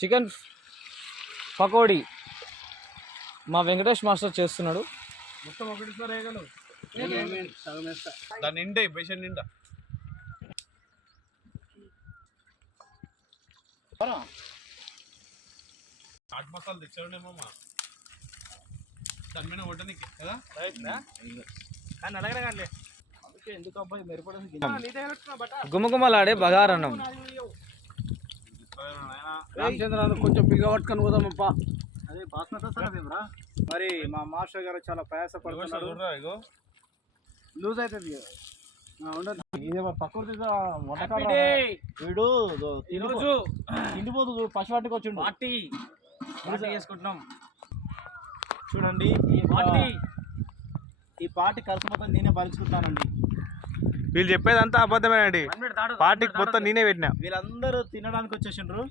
Chicken pakodi మా Venkatesh master చేస్తున్నాడు. మొత్తం ఒకటిసారి వేయగలవు. దాని నిండా బేషన్ నిండా చాట్ మసాలా తెచ్చాడేమో దాని మీద కొట్టడానికి కదా కానీ అలాగే కానీ అందుకే ఎందుకు అబ్బాయి మెరుపడ గుమగుమలాడే బగారన్నం. రామచంద్ర కొంచెం బిగ పట్టుకొని పోదామప్ప. అదే బాస్మతి మరి మా మాస్టర్ గారు చాలా ప్రయాసపడుతున్నారు. లూజ్ అవుతుంది పక్కన వీడు తిండిపోదు పశువాటికి వచ్చిండు. చేసుకుంటున్నాం చూడండి ఈ పార్టీ ఖర్చు మొత్తం నేనే భరించుకుంటానండి. వీళ్ళు చెప్పేదంతా అబద్ధమేనండి. పార్టీకి మొత్తం నేనే పెట్టినా. వీళ్ళందరూ తినడానికి వచ్చేసిండ్రు.